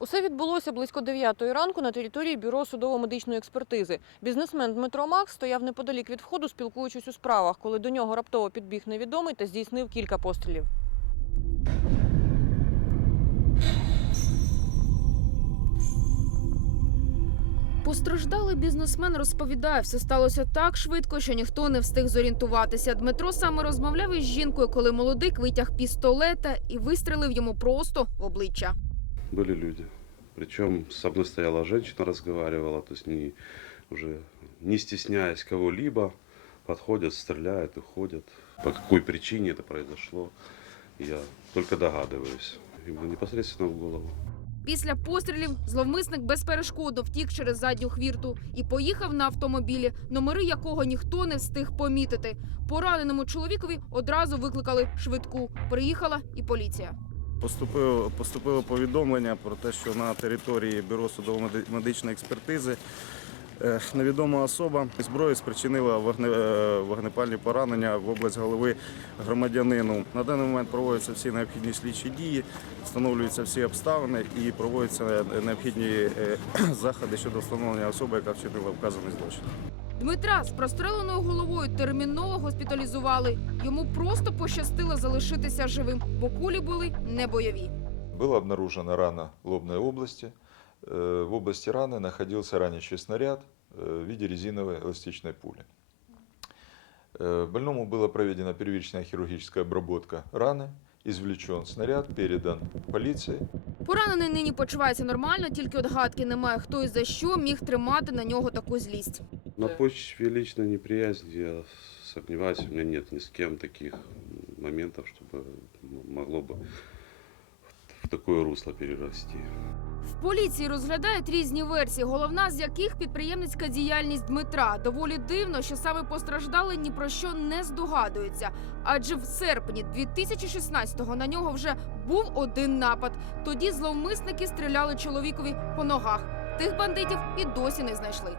Усе відбулося близько 9 ранку на території бюро судово-медичної експертизи. Бізнесмен Дмитро Макс стояв неподалік від входу, спілкуючись у справах, коли до нього раптово підбіг невідомий та здійснив кілька пострілів. Постраждалий бізнесмен розповідає, все сталося так швидко, що ніхто не встиг зорієнтуватися. Дмитро саме розмовляв із жінкою, коли молодик витяг пістолета і вистрелив йому просто в обличчя были люди. Причем со мной стояла женщина, разговаривала, то есть не, уже не стесняясь кого-либо, подходят, стреляют, уходят. По какой причине это произошло, я только догадываюсь. Ему непосредственно в голову. Після пострілів зловмисник безперешкодно втік через задню хвірту і поїхав на автомобілі, номери якого ніхто не встиг помітити. Пораненому чоловікові одразу викликали швидку. Приїхала і поліція. Поступило, поступило повідомлення про те, що на території бюро судово-медичної експертизи невідома особа зброєю спричинила вогне, е, вогнепальні поранення в область голови громадянину. На даний момент проводяться всі необхідні слідчі дії, встановлюються всі обставини і проводяться необхідні е, заходи щодо встановлення особи, яка вчинила вказаний злочин. Дмитра з простреленою головою терміново госпіталізували. Йому просто пощастило залишитися живим, бо кулі були не бойові. Была обнаружена рана лобной области. Э, В области раны находился ранящий снаряд э, в виде резиновой эластичной пули. Э, Больному была проведена первичная хирургическая обработка раны, извлечен снаряд, передан полиции. Поранений нині почувається нормально, тільки от гадки немає, хто і за що міг тримати на нього таку злість. На почве личной неприязни я сомневаюсь, у меня нет ни с кем таких моментов, чтобы м- могло бы в такое русло перерасти. В поліції розглядають різні версії, головна з яких підприємницька діяльність Дмитра. Доволі дивно, що саме постраждали ні про що не здогадуються. Адже в серпні 2016-го на нього вже був один напад. Тоді зловмисники стріляли чоловікові по ногах. Тих бандитів і досі не знайшли.